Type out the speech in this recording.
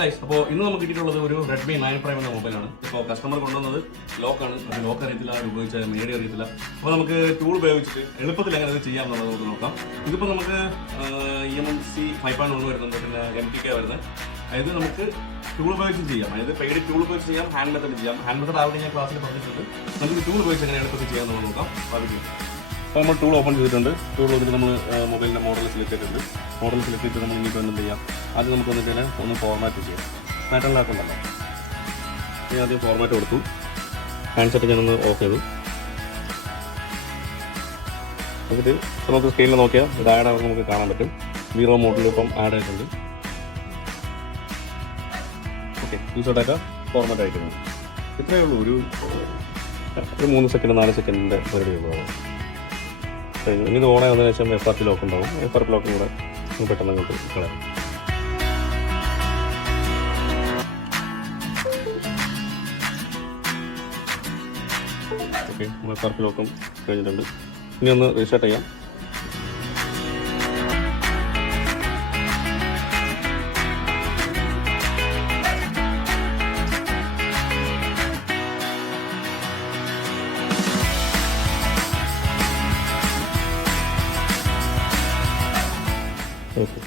Guys, അപ്പോൾ ഇന്ന് നമുക്ക് കിട്ടിയിട്ടുള്ളത് ഒരു റെഡ്മി 9 പ്രൈം എന്ന മൊബൈലാണ്. ഇപ്പോൾ കസ്റ്റമർ കൊണ്ടുവന്നത് ലോക്കാണ്. അത് ലോക്ക് അറിയത്തില്ല, അത് ഉപയോഗിച്ചാൽ മേടി അറിയത്തില്ല. അപ്പോൾ നമുക്ക് ടൂൾ ഉപയോഗിച്ചിട്ട് എളുപ്പത്തിൽ എങ്ങനെ അത് ചെയ്യാമെന്നുള്ളത് നമുക്ക് നോക്കാം. ഇതിപ്പോൾ നമുക്ക് EMC 5.1 വരുന്നുണ്ട്, പിന്നെ MTK വരുന്നത്. അതായത് നമുക്ക് ടൂൾ ഉപയോഗിച്ച് ചെയ്യാം. അതായത് പെയ്ഡ് ടൂൾ ഉപയോഗിച്ച് ചെയ്യാം, ഹാൻഡ് മെത്തേഡ് ചെയ്യാം. ഹാൻഡ് മെത്തേഡ് ആൾറെഡി ഞാൻ ക്ലാസ്സിൽ പറഞ്ഞിട്ടുണ്ട്. നമുക്ക് ടൂൾ ഉപയോഗിച്ച് എങ്ങനെ എളുപ്പത്തിൽ ചെയ്യാമെന്ന് നോക്കാം. അപ്പോൾ നമ്മൾ ടൂൾ ഓപ്പൺ ചെയ്തിട്ടുണ്ട്. ടൂൾ വന്നിട്ട് നമ്മൾ മൊബൈലിൻ്റെ മോഡൽ സെലക്ട് ചെയ്തിട്ടുണ്ട്. മോഡൽ സെലക്ട് ചെയ്തിട്ട് നമ്മൾ ഇനിയിപ്പോൾ എന്ത് ചെയ്യാം, ആദ്യം നമുക്ക് വന്നിട്ട് ഒന്ന് ഫോർമാറ്റ് ചെയ്യാം. മാറ്ററിലാക്കുന്നുണ്ടല്ലോ, ഞാൻ ആദ്യം ഫോർമാറ്റ് കൊടുത്തു. ഹാൻഡ്സെറ്റ് ഞാനൊന്ന് ഓഫ് ചെയ്തു. എന്നിട്ട് നമുക്ക് സ്ക്രീനിൽ നോക്കിയാൽ ഇത് ആഡ് ആവുമ്പോൾ നമുക്ക് കാണാൻ പറ്റും. 0 മോഡിൽ ഇപ്പം ആഡ് ആയിട്ടുണ്ട്. ഓക്കെ, യൂസർ ഡാറ്റ ഫോർമാറ്റ് ആയിട്ടുണ്ട്. ഇത്രയേ ഉള്ളൂ. ഒരു 3 സെക്കൻഡ് 4 സെക്കൻഡിൻ്റെ പരിധി ഉള്ളൂ. ഇനി ഇത് ഓണായി വന്നതിന് ശേഷം FRP ലോക്ക് ഉണ്ടാവും. FRP ലോക്കും കൂടെ പെട്ടെന്ന് അങ്ങോട്ട് കളയാം. ഓക്കെ, നമ്മൾ FRP ലോക്കും കഴിഞ്ഞിട്ടുണ്ട്. ഇനി ഒന്ന് റീസ്റ്റാർട്ട് ചെയ്യാം. ഓക്കെ,